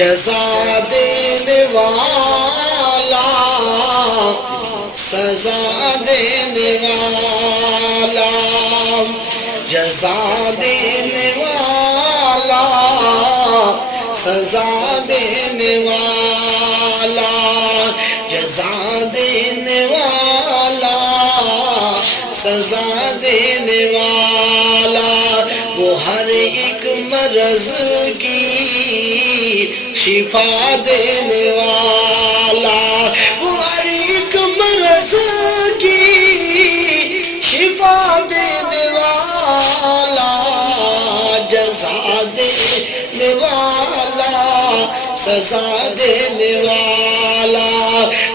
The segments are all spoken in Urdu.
جزا دینے والا سزا دینے والا جزا دینے والا سزا دینے والا جزا دینے والا سزا دینے والا وہ ہر ایک مرض کی شفا دینے والا وہ ہر ایک مرض کی شفا دینے والا جزا دینے والا سزا دینے والا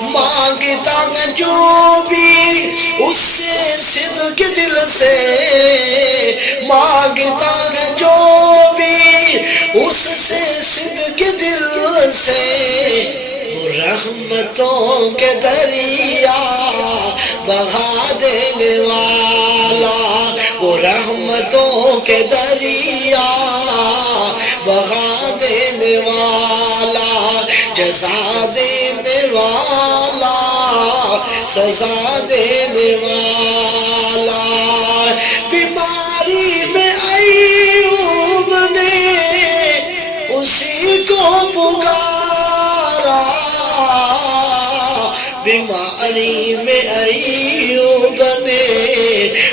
مانگتا میں جو بھی اس سے صدق دل سے مانگتا ہے جو بھی اس سے صدق دل سے وہ رحمتوں کے دریا بہا دینے والا وہ رحمتوں کے دریا بہا دینے والا جزا دینے والا سزا دینے والا بیماری میں ایوب نے اسی کو پکارا بیماری میں ایوب نے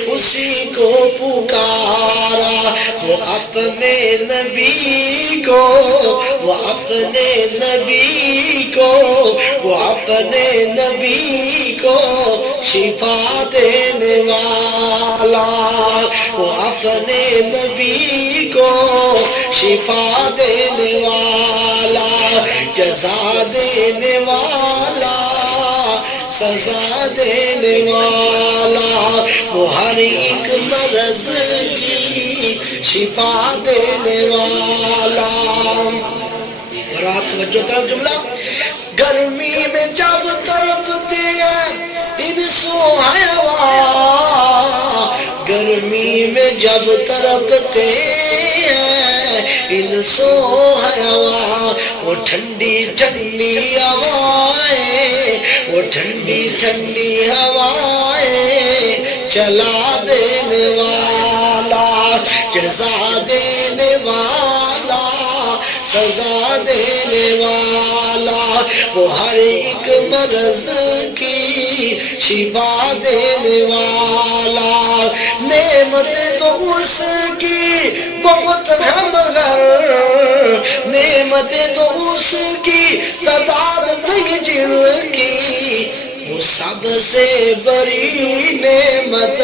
اسی کو پکارا وہ اپنے نبی کو وہ اپنے نبی کو وہ اپنے نبی کو شفا دینے والا وہ اپنے نبی کو شفا دینے والا جزا دینے والا سزا دینے والا وہ ہر ایک مرض کی شفا دینے والا برات توجہ طرف جملہ گرمی میں جب تڑپتے ہیں انس و حیوان گرمی میں جب تڑپتے ہیں انس و حیوان وہ ٹھنڈی ٹھنڈی ہوائیں وہ ٹھنڈی ٹھنڈی ہوائیں چلا دینے والا جزا دینے والا سزا دینے والا وہ ہر ایک مرض کی شفا دینے والا نعمت تو اس کی بہت ہے مگر نعمت تو اس کی تعداد نہیں جن کی وہ سب سے بڑی نعمت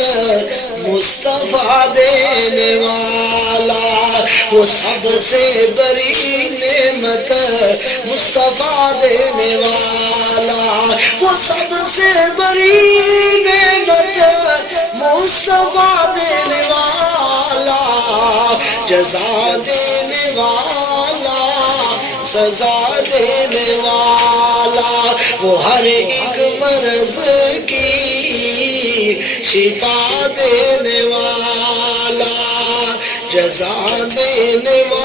مصطفیٰ دینے والا وہ سب سے بڑی نعمت مصطفیٰ دینے والا وہ سب سے بڑی نعمت مصطفیٰ دینے والا جزا دینے والا سزا دینے والا وہ ہر ایک مرض کی شفا دینے والا جزا دینے والا